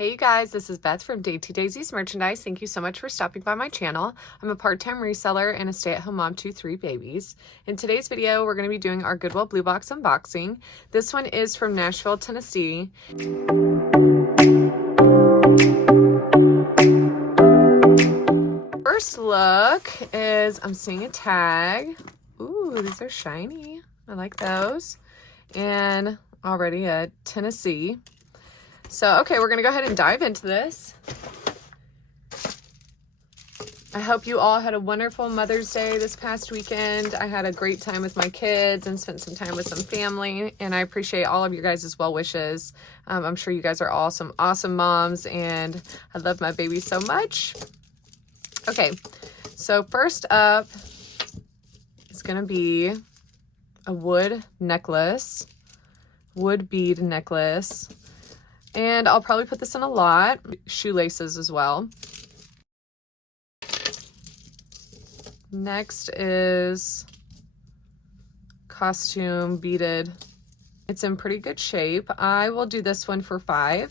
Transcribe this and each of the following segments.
Hey you guys, this is Beth from Dainty Daisy's Merchandise. Thank you so much for stopping by my channel. I'm a part-time reseller and a stay-at-home mom to 3 babies. In today's video, we're going to be doing our Goodwill Blue Box unboxing. This one is from Nashville, Tennessee. First look is I'm seeing a tag. Ooh, these are shiny. I like those. And already a Tennessee. So, okay, we're going to go ahead and dive into this. I hope you all had a wonderful Mother's Day this past weekend. I had a great time with my kids and spent some time with some family, and I appreciate all of your guys' well wishes. I'm sure you guys are all some awesome moms, and I love my baby so much. Okay, so first up is going to be a wood necklace, wood bead necklace. And I'll probably put this in a lot. Shoelaces as well. Next is costume beaded. It's in pretty good shape. I will do this one for $5.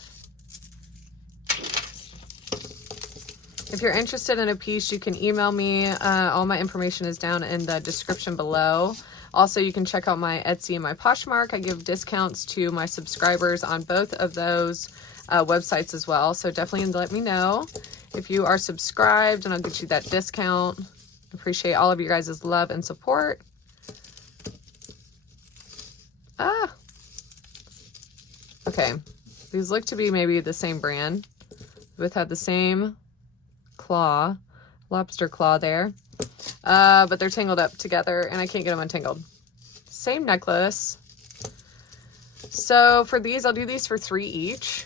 If you're interested in a piece, you can email me. All my information is down in the description below. Also, you can check out my Etsy and my Poshmark. I give discounts to my subscribers on both of those websites as well. So definitely let me know if you are subscribed and I'll get you that discount. Appreciate all of you guys' love and support. Okay. These look to be maybe the same brand. Both have the same claw, lobster claw there. But they're tangled up together and I can't get them untangled. Same necklace. So for these, I'll do these for $3 each.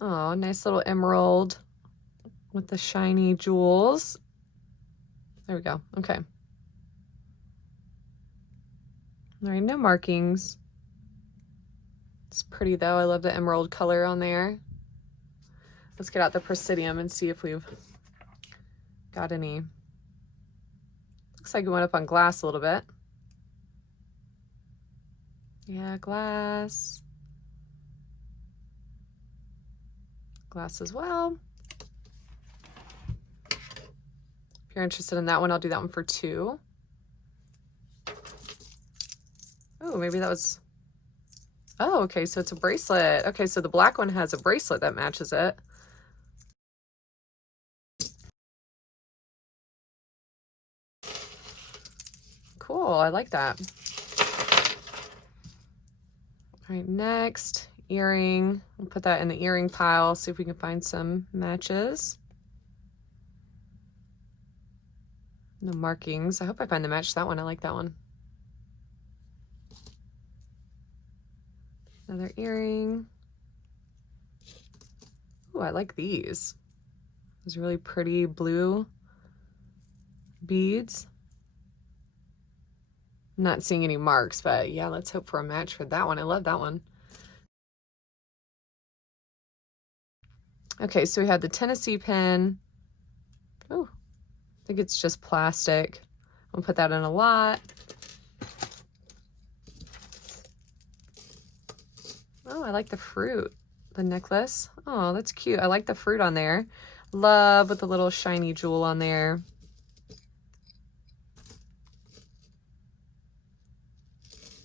Oh, nice little emerald with the shiny jewels. There we go. Okay. All right, no markings. It's pretty though. I love the emerald color on there. Let's get out the Presidium and see if we've got any. Looks like it went up on glass a little bit. Yeah, glass. Glass as well. If you're interested in that one, I'll do that one for $2. Oh, maybe that was... Oh, okay, so it's a bracelet. Okay, so the black one has a bracelet that matches it. Cool, I like that. All right, next, earring. We'll put that in the earring pile, see if we can find some matches. No markings. I hope I find the match to that one. I like that one. Another earring. Oh, I like these. Those really pretty blue beads. I'm not seeing any marks, but yeah, let's hope for a match for that one. I love that one. Okay, so we have the Tennessee pin. Oh, I think it's just plastic. I'll put that in a lot. Oh, I like the fruit, the necklace. Oh, that's cute. I like the fruit on there. Love with the little shiny jewel on there.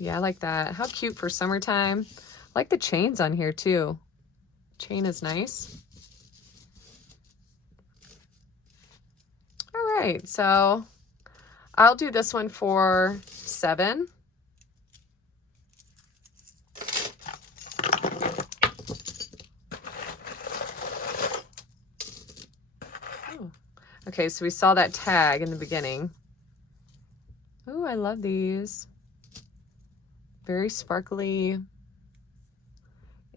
Yeah, I like that. How cute for summertime. I like the chains on here too. Chain is nice. All right, so I'll do this one for $7. Oh. Okay, so we saw that tag in the beginning. Oh, I love these. Very sparkly.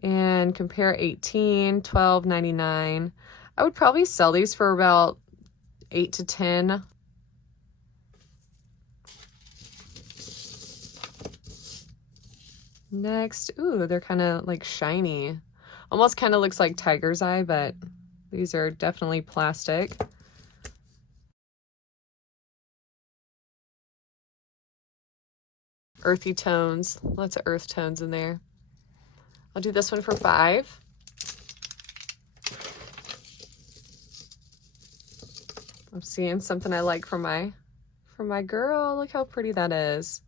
And compare 18, $12.99. I would probably sell these for about 8 to 10. Next, ooh, they're kind of like shiny. Almost kind of looks like tiger's eye, but these are definitely plastic. Earthy tones, lots of earth tones in there. I'll do this one for $5. I'm seeing something I like for my girl. Look how pretty that is.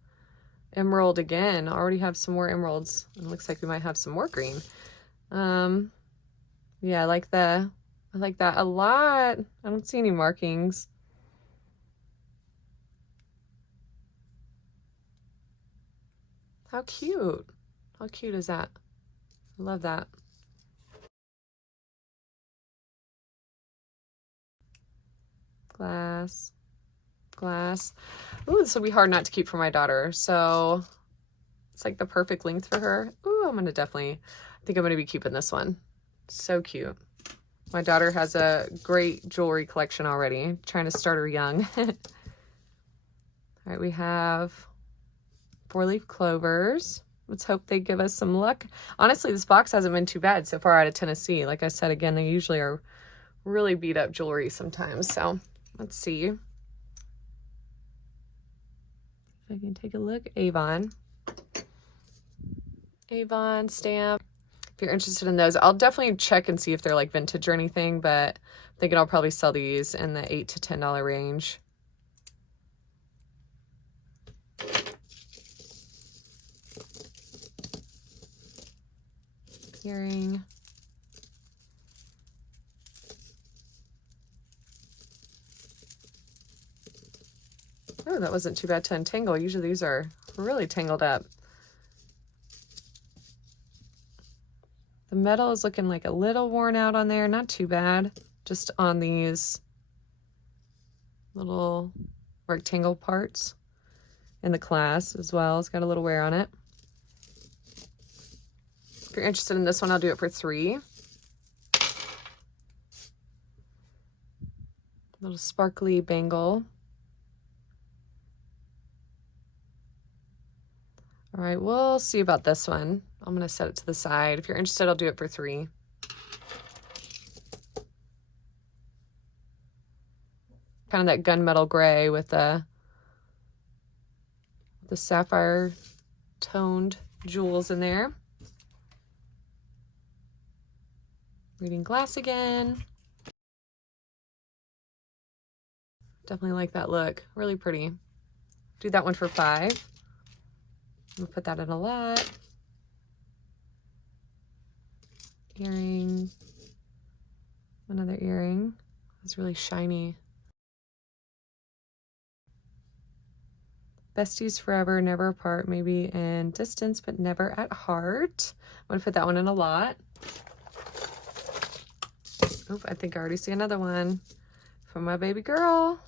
Emerald again. I already have some more emeralds. It looks like we might have some more green. Yeah, I like that a lot. I don't see any markings. How cute. How cute is that? I love that. Glass. Ooh, this will be hard not to keep for my daughter. So it's like the perfect length for her. Ooh, I think I'm gonna be keeping this one. So cute. My daughter has a great jewelry collection already. Trying to start her young. All right, we have 4-leaf clovers. Let's hope they give us some luck. Honestly, this box hasn't been too bad so far out of Tennessee. Like I said, again, they usually are really beat up jewelry sometimes. So let's see. If I can take a look. Avon stamp. If you're interested in those, I'll definitely check and see if they're like vintage or anything, but I'm thinking I'll probably sell these in the $8 to $10 range. Earring. Oh, that wasn't too bad to untangle. Usually these are really tangled up. The metal is looking like a little worn out on there. Not too bad. Just on these little rectangle parts in the clasp as well. It's got a little wear on it. If you're interested in this one, I'll do it for $3. Little sparkly bangle. All right, we'll see about this one. I'm gonna set it to the side. If you're interested, I'll do it for $3. Kind of that gunmetal gray with the sapphire toned jewels in there. Reading glass again. Definitely like that look. Really pretty. Do that one for $5. We'll put that in a lot. Earring. Another earring. It's really shiny. Besties forever, never apart, maybe in distance, but never at heart. I'm gonna put that one in a lot. Oh, I think I already see another one from my baby girl.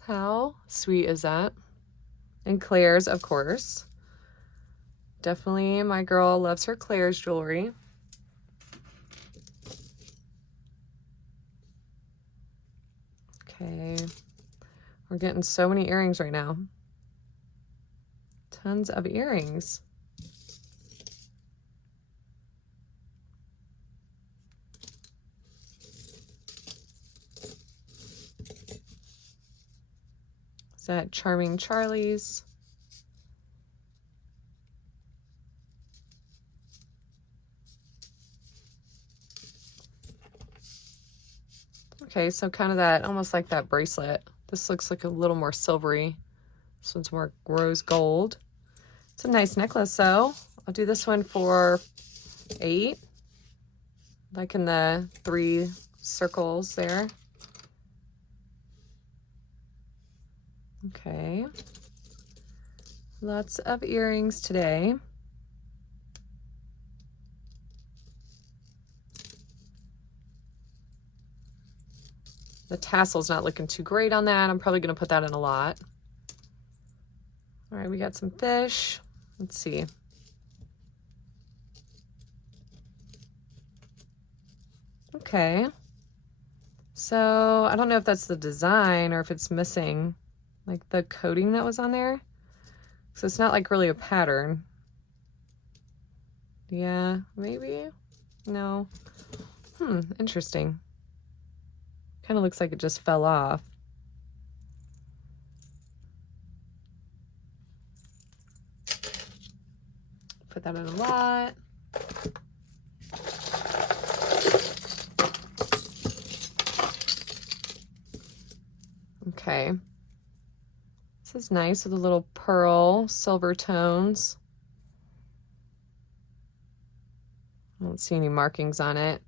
How sweet is that? And Claire's, of course. Definitely my girl loves her Claire's jewelry. Okay. We're getting so many earrings right now. Tons of earrings. Is that Charming Charlie's? Okay, so kind of that, almost like that bracelet. This looks like a little more silvery. This one's more rose gold. It's a nice necklace, though. I'll do this one for $8. Like in the 3 circles there. Okay. Lots of earrings today. The tassel's not looking too great on that. I'm probably going to put that in a lot. All right, we got some fish. Let's see. Okay. So I don't know if that's the design or if it's missing like the coating that was on there. So it's not like really a pattern. Yeah, maybe. No. Interesting. Kind of looks like it just fell off. Put that in a lot. Okay. This is nice with a little pearl, silver tones. I don't see any markings on it.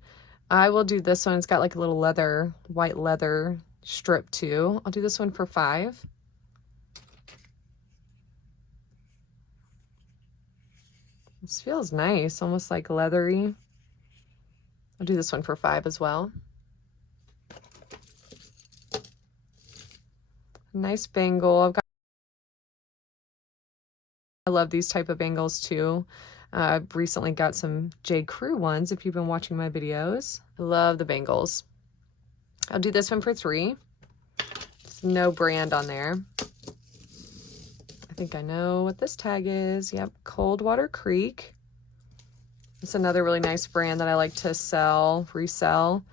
I will do this one. It's got like a little leather, white leather strip too. I'll do this one for $5. This feels nice, almost like leathery. I'll do this one for $5 as well. A nice bangle. I love these type of bangles too. I've recently got some J. Crew ones if you've been watching my videos. I love the bangles. I'll do this one for $3. There's no brand on there. I think I know what this tag is. Yep, Coldwater Creek. It's another really nice brand that I like to sell, resell.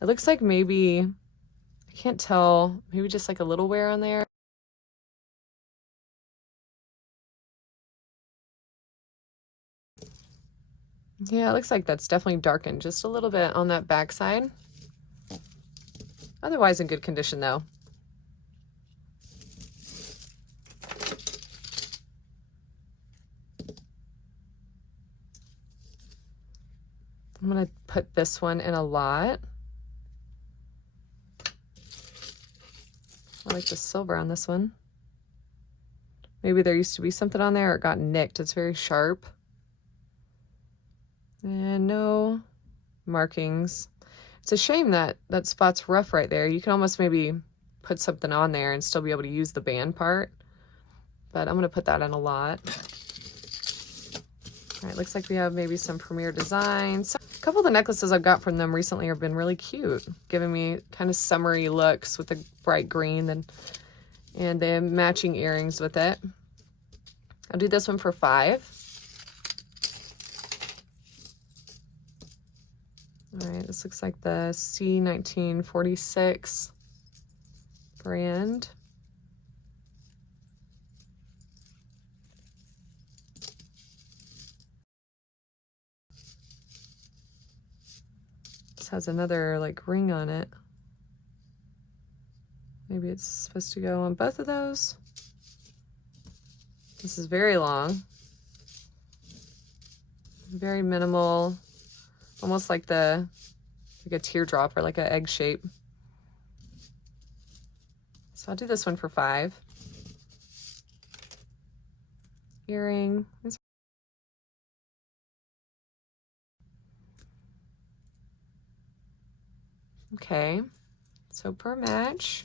It looks like maybe, I can't tell, maybe just like a little wear on there. Yeah, it looks like that's definitely darkened just a little bit on that back side. Otherwise in good condition though. I'm gonna put this one in a lot. I like the silver on this one. Maybe there used to be something on there or it got nicked. It's very sharp. And no markings. It's a shame that that spot's rough right there. You can almost maybe put something on there and still be able to use the band part. But I'm gonna put that in a lot. All right, looks like we have maybe some Premier designs. A couple of the necklaces I've got from them recently have been really cute, giving me kind of summery looks with the bright green and the matching earrings with it. I'll do this one for $5. All right, this looks like the C1946 brand. This has another like ring on it. Maybe it's supposed to go on both of those. This is very long. Very minimal. Almost like a teardrop or like an egg shape. So I'll do this one for $5. Earring. Okay, so per match.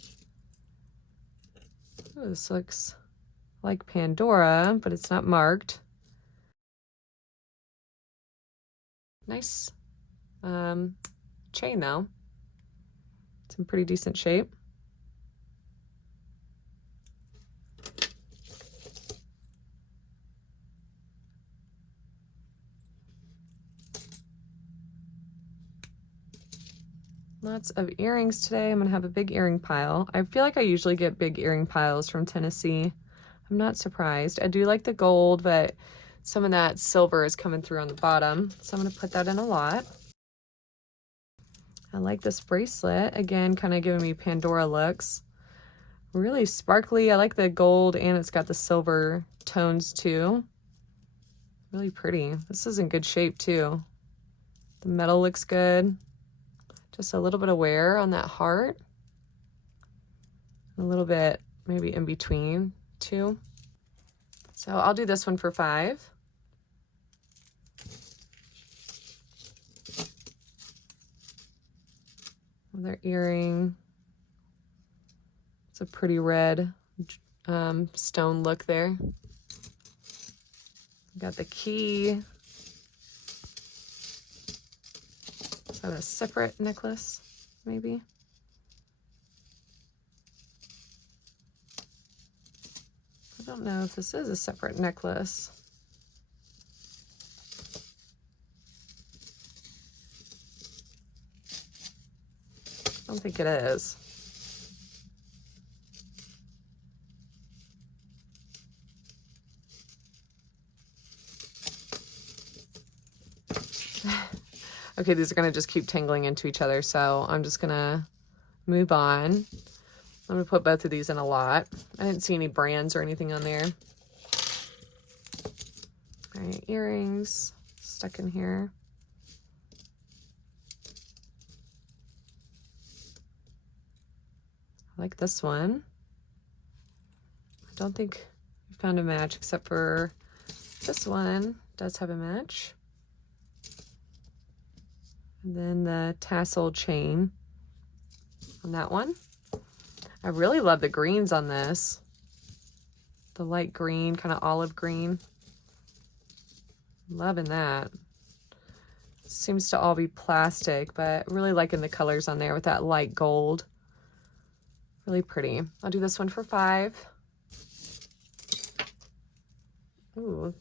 Ooh, this looks like Pandora, but it's not marked. Nice chain though. It's in pretty decent shape. Lots of earrings today. I'm gonna have a big earring pile. I feel like I usually get big earring piles from Tennessee. I'm not surprised. I do like the gold, but some of that silver is coming through on the bottom. So I'm gonna put that in a lot. I like this bracelet. Again, kind of giving me Pandora looks. Really sparkly. I like the gold and it's got the silver tones too. Really pretty. This is in good shape too. The metal looks good. Just a little bit of wear on that heart. A little bit maybe in between too. So I'll do this one for $5. Another earring. It's a pretty red stone look there. Got the key. Is that a separate necklace, maybe? I don't know if this is a separate necklace. I don't think it is. Okay, these are gonna just keep tangling into each other, so I'm just gonna move on. I'm gonna put both of these in a lot. I didn't see any brands or anything on there. All right, earrings stuck in here. I like this one. I don't think we found a match except for this one does have a match. And then the tassel chain on that one. I really love the greens on this. The light green, kind of olive green. Loving that. Seems to all be plastic, but really liking the colors on there with that light gold. Really pretty. I'll do this one for $5. Ooh.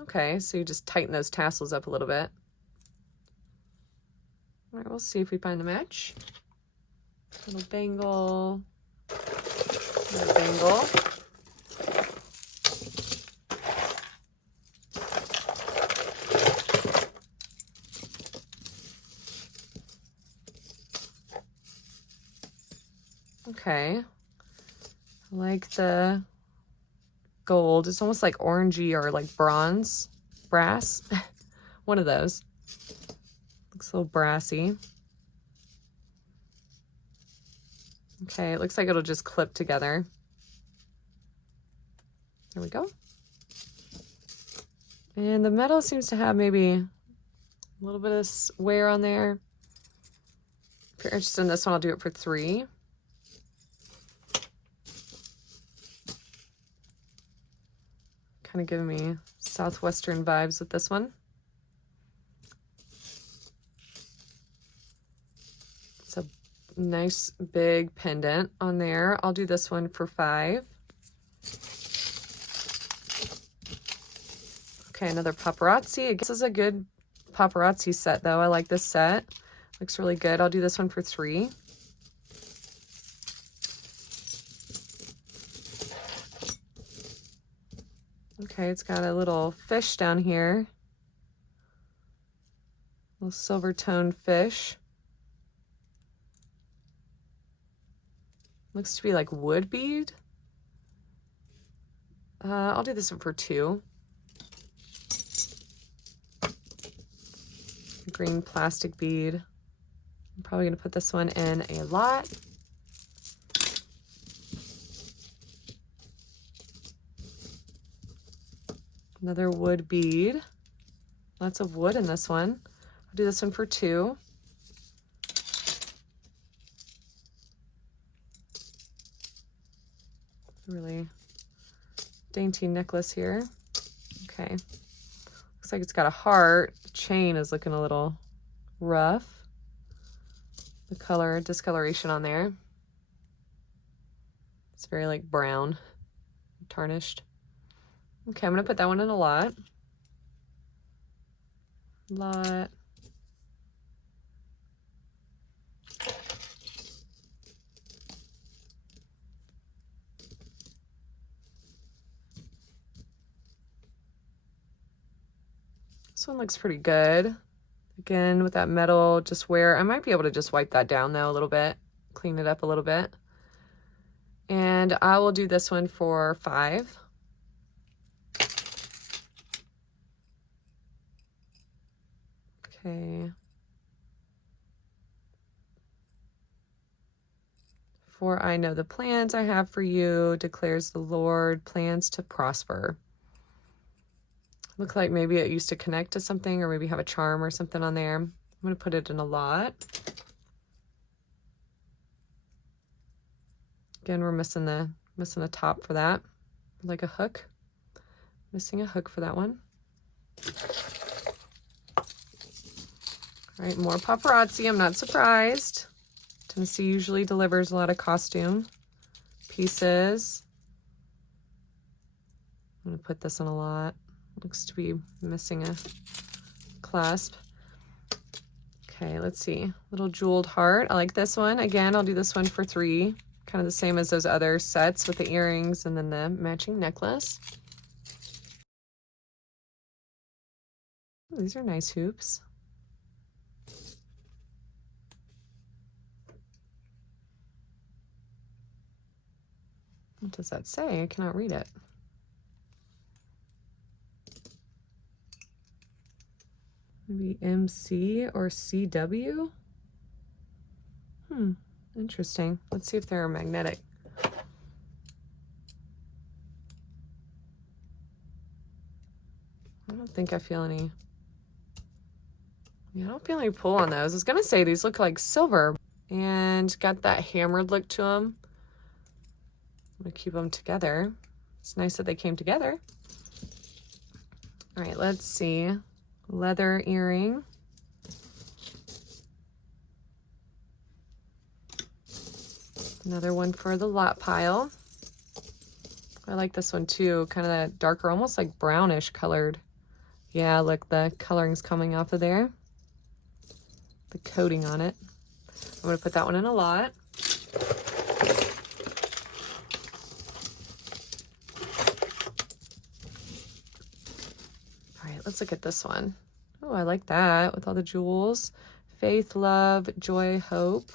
Okay, so you just tighten those tassels up a little bit. All right, we'll see if we find the match. Little bangle. Another bangle. Okay. I like the gold. It's almost like orangey or like bronze, brass. One of those. Looks a little brassy. Okay, it looks like it'll just clip together. There we go. And the metal seems to have maybe a little bit of wear on there. If you're interested in this one, I'll do it for $3. Kind of giving me Southwestern vibes with this one. It's a nice big pendant on there. I'll do this one for $5. Okay, another paparazzi. I guess this is a good paparazzi set though. I like this set. Looks really good. I'll do this one for $3. Okay, it's got a little fish down here. Little silver toned fish. Looks to be like wood bead. I'll do this one for $2. Green plastic bead. I'm probably gonna put this one in a lot. Another wood bead. Lots of wood in this one. I'll do this one for $2. Really dainty necklace here. Okay. Looks like it's got a heart. The chain is looking a little rough. The color, discoloration on there. It's very like brown, tarnished. Okay, I'm gonna put that one in a lot. This one looks pretty good. Again, with that metal just wear. I might be able to just wipe that down though a little bit, clean it up a little bit. And I will do this one for $5. Okay. For I know the plans I have for you, declares the Lord, plans to prosper. Look like maybe it used to connect to something or maybe have a charm or something on there. I'm going to put it in a lot. Again, we're missing a top for that. Like a hook. Missing a hook for that one. All right, more paparazzi. I'm not surprised. Tennessee usually delivers a lot of costume pieces. I'm going to put this in a lot. Looks to be missing a clasp. Okay, let's see. Little jeweled heart. I like this one. Again, I'll do this one for $3. Kind of the same as those other sets with the earrings and then the matching necklace. Ooh, these are nice hoops. What does that say? I cannot read it. Maybe MC or CW? Interesting. Let's see if they're magnetic. I don't think I feel any. Yeah, I don't feel any pull on those. I was gonna say these look like silver and got that hammered look to them. I'm gonna keep them together. It's nice that they came together. All right, let's see. Leather earring. Another one for the lot pile. I like this one too, kind of that darker, almost like brownish colored. Yeah, look, the coloring's coming off of there. The coating on it. I'm gonna put that one in a lot. All right, let's look at this one. Oh, I like that with all the jewels. Faith, love, joy, hope.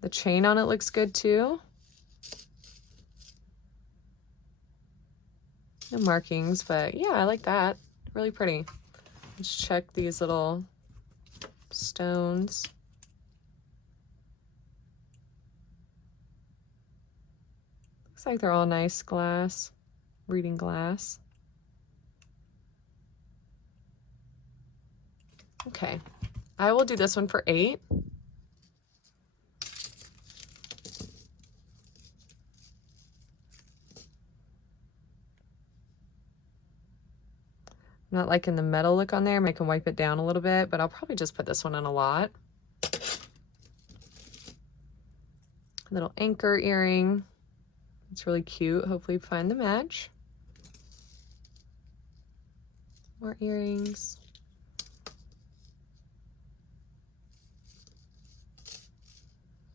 The chain on it looks good too. No markings, but yeah, I like that. Really pretty. Let's check these little stones. Looks like they're all nice glass, reading glass. Okay, I will do this one for $8. I'm not liking the metal look on there. I can wipe it down a little bit, but I'll probably just put this one in a lot. Little anchor earring. It's really cute. Hopefully find the match. More earrings.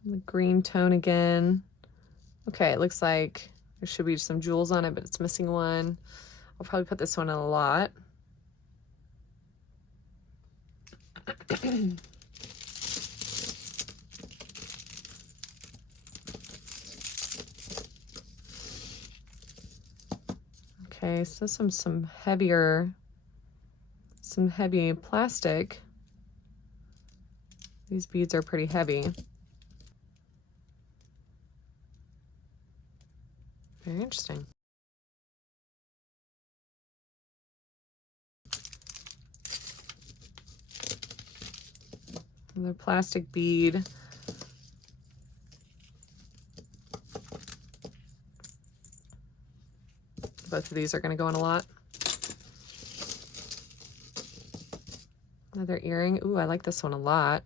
The green tone again. Okay, it looks like there should be some jewels on it, but it's missing one. I'll probably put this one in a lot. Okay, so some heavy plastic. These beads are pretty heavy. Very interesting. Another plastic bead. Both of these are going to go in a lot. Another earring. Ooh, I like this one a lot.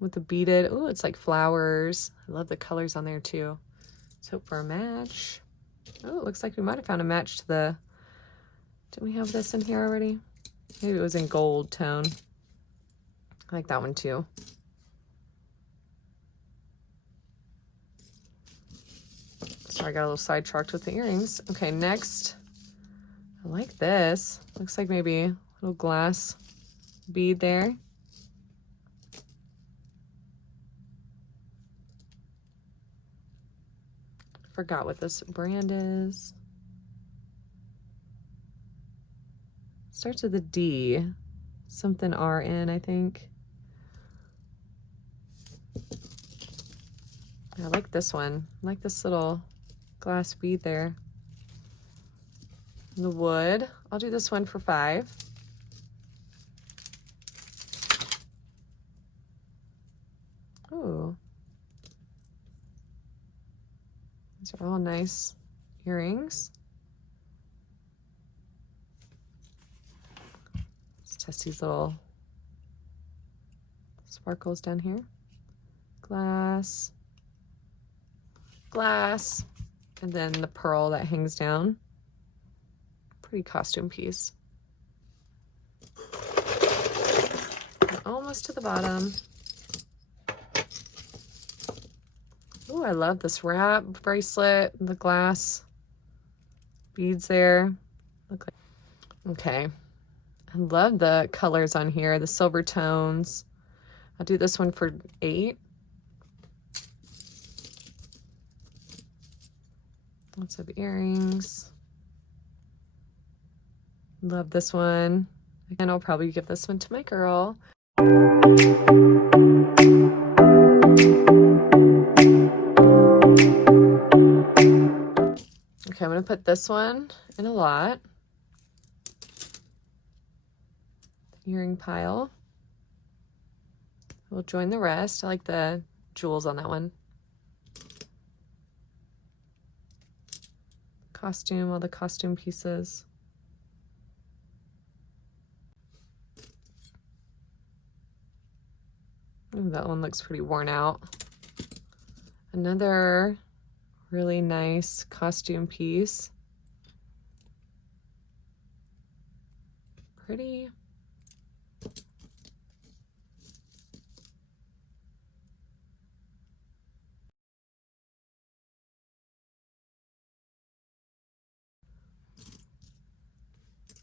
With the beaded. Ooh, it's like flowers. I love the colors on there too. Let's hope for a match. Oh, it looks like we might have found a match to the... Didn't we have this in here already? Maybe it was in gold tone. I like that one too. Sorry, I got a little sidetracked with the earrings. Okay, next. I like this. Looks like maybe a little glass bead there. Forgot what this brand is. Starts with a D. Something RN, I think. I like this one. I like this little glass bead there. The wood. I'll do this one for $5. Ooh. These are all nice earrings. Let's test these little sparkles down here. Glass. Glass. And then the pearl that hangs down. Pretty costume piece. And almost to the bottom. Oh, I love this wrap bracelet, the glass beads there. Look like, okay. I love the colors on here, the silver tones. I'll do this one for $8. Lots of earrings. Love this one. And I'll probably give this one to my girl. Okay, I'm gonna put this one in a lot. Earring pile. We'll join the rest. I like the jewels on that one. Costume, all the costume pieces. Ooh, that one looks pretty worn out. Another really nice costume piece. Pretty.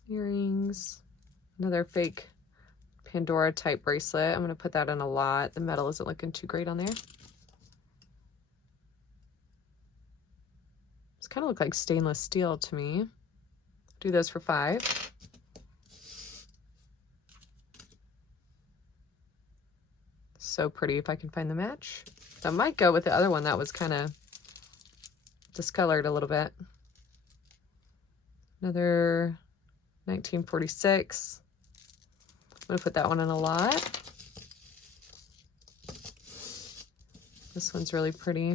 Earrings. Another fake Pandora type bracelet. I'm going to put that in a lot. The metal isn't looking too great on there. It's kind of look like stainless steel to me. Do those for $5. So pretty if I can find the match. I might go with the other one that was kind of discolored a little bit. Another 1946. I'm going to put that one in a lot. This one's really pretty.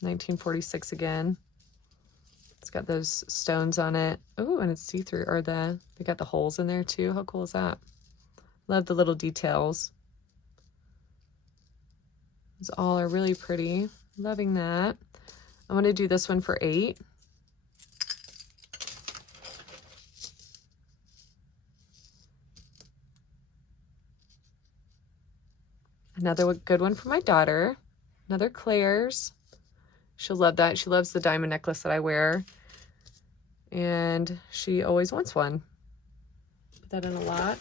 1946 again. It's got those stones on it. Oh, and it's see-through, or they got the holes in there too. How cool is that? Love the little details. These all are really pretty. Loving that. I'm going to do this one for $8. Another good one for my daughter. Another Claire's. She'll love that. She loves the diamond necklace that I wear. And she always wants one. Put that in a lot.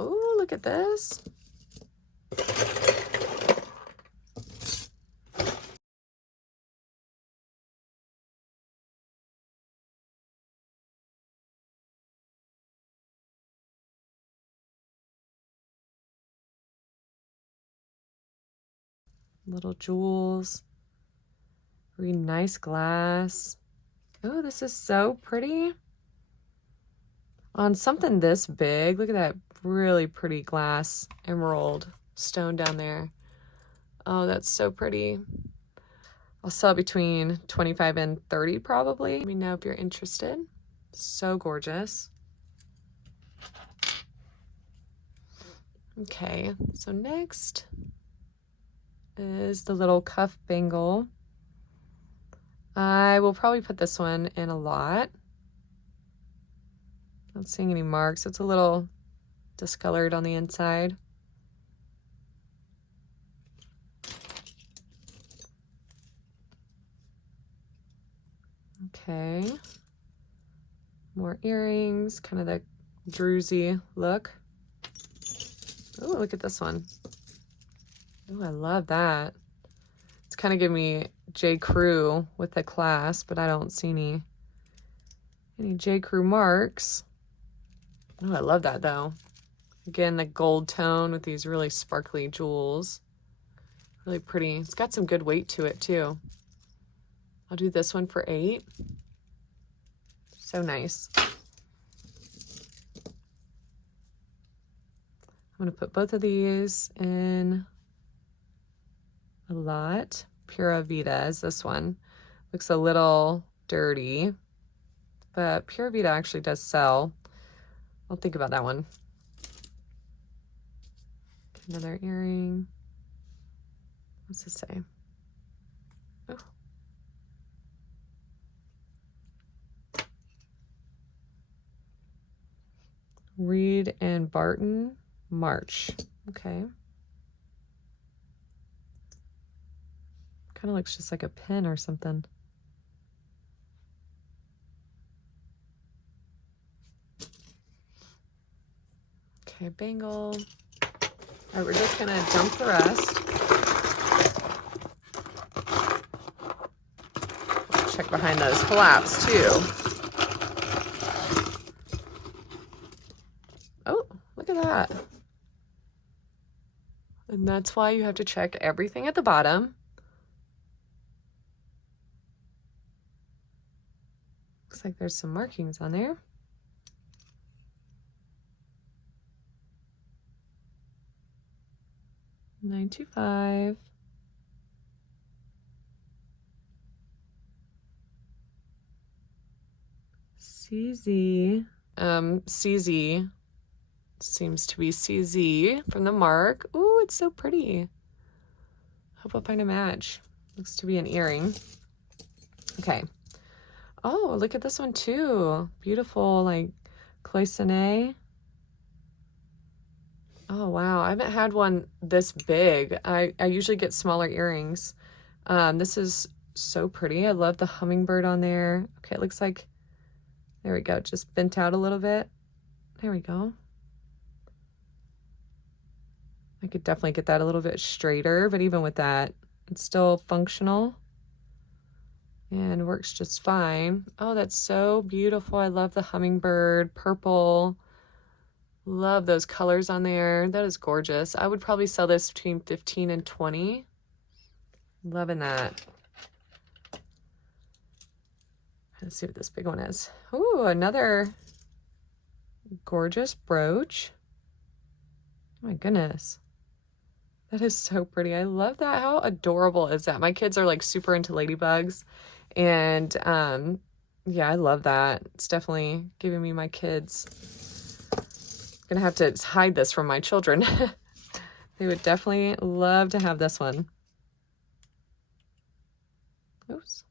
Oh, look at this. Little jewels. Really nice glass. Oh, this is so pretty. On something this big, look at that really pretty glass emerald stone down there. Oh, that's so pretty. I'll sell between 25 and 30 probably. Let me know if you're interested. So gorgeous. Okay, so next is the little cuff bangle. I will probably put this one in a lot. Not seeing any marks. It's a little discolored on the inside. Okay. More earrings, kind of the druzy look. Oh, look at this one. Oh, I love that. It's kind of giving me J. Crew with the clasp, but I don't see any J. Crew marks. Oh, I love that though. Again, the gold tone with these really sparkly jewels. Really pretty. It's got some good weight to it too. I'll do this one for $8. So nice. I'm going to put both of these in a lot. Pura Vida is this one. Looks a little dirty, but Pura Vida actually does sell. I'll think about that one. Another earring. What's this say? Oh. Reed and Barton, March. Okay. Kind of looks just like a pen or something. Okay, bangle. All right, we're just gonna dump the rest. Check behind those flaps too. Oh, look at that. And that's why you have to check everything at the bottom. Looks like there's some markings on there. $9.25. CZ. CZ. Seems to be CZ from the mark. Ooh, it's so pretty. Hope I'll find a match. Looks to be an earring. Okay. Oh, look at this one too. Beautiful, like cloisonne. Oh, wow. I haven't had one this big. I usually get smaller earrings. This is so pretty. I love the hummingbird on there. Okay, it looks like, there we go. Just bent out a little bit. There we go. I could definitely get that a little bit straighter, but even with that, it's still functional and works just fine. Oh, that's so beautiful. I love the hummingbird, purple. Love those colors on there. That is gorgeous. I would probably sell this between 15 and 20. Loving that. Let's see what this big one is. Ooh, another gorgeous brooch. Oh my goodness. That is so pretty. I love that. How adorable is that? My kids are like super into ladybugs. And yeah, I love that. It's definitely giving me my kids. I'm gonna have to hide this from my children. They would definitely love to have this one. Oops.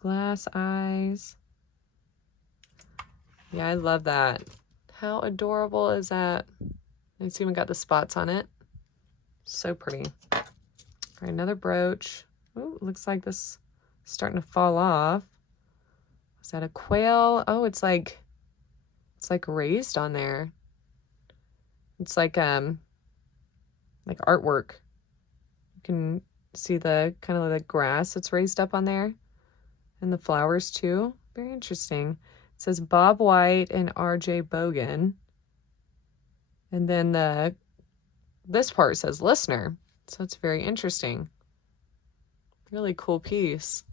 Glass eyes. Yeah, I love that. How adorable is that? It's even got the spots on it. So pretty. All right, another brooch. Oh, looks like this is starting to fall off. Is that a quail? Oh, it's like raised on there. It's like artwork. You can see the kind of the grass that's raised up on there, and the flowers too. Very interesting. It says Bob White and R.J. Bogan. And then this part says listener. So it's very interesting. Really cool piece.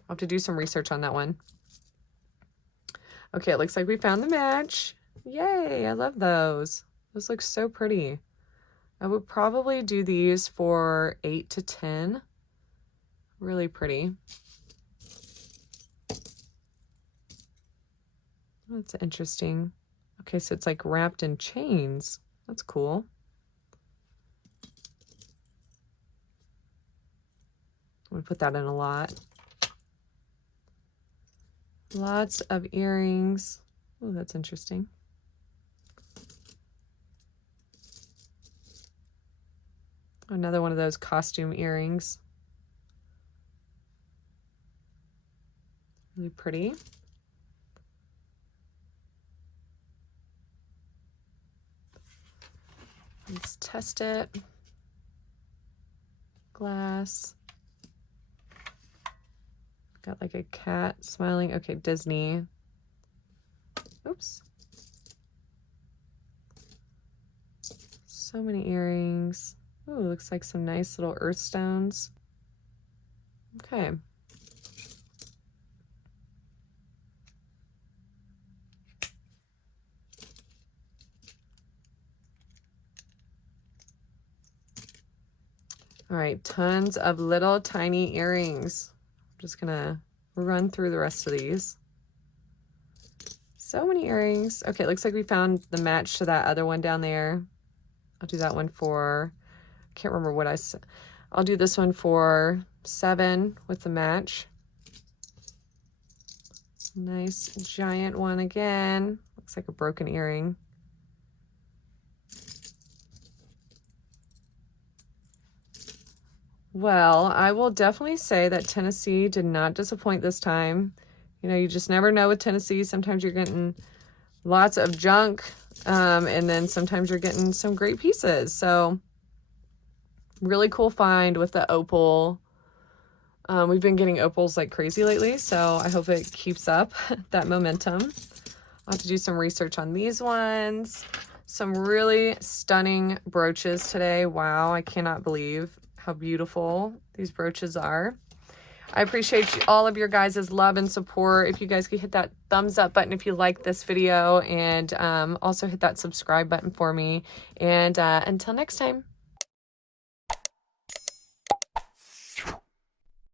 I'll have to do some research on that one. Okay, it looks like we found the match. Yay, I love those. Those look so pretty. I would probably do these for 8 to 10. Really pretty. That's interesting. Okay, so it's like wrapped in chains. That's cool. I'm gonna put that in a lot. Lots of earrings. Oh, that's interesting. Another one of those costume earrings. Really pretty. Let's test it. Glass. Got like a cat smiling. Okay, Disney. Oops. So many earrings. Ooh, looks like some nice little earth stones. Okay. All right, tons of little tiny earrings. I'm just gonna run through the rest of these. So many earrings. Okay, it looks like we found the match to that other one down there. I'll do that one for, I can't remember what I said. I'll do this one for 7 with the match. Nice giant one again. Looks like a broken earring. Well, I will definitely say that Tennessee did not disappoint this time. You know, you just never know with Tennessee. Sometimes you're getting lots of junk. And then sometimes you're getting some great pieces. So really cool find with the opal. We've been getting opals like crazy lately, so I hope it keeps up that momentum. I'll have to do some research on these ones. Some really stunning brooches today. Wow, I cannot believe how beautiful these brooches are. I appreciate all of your guys' love and support. If you guys could hit that thumbs up button if you like this video, and also hit that subscribe button for me. And until next time.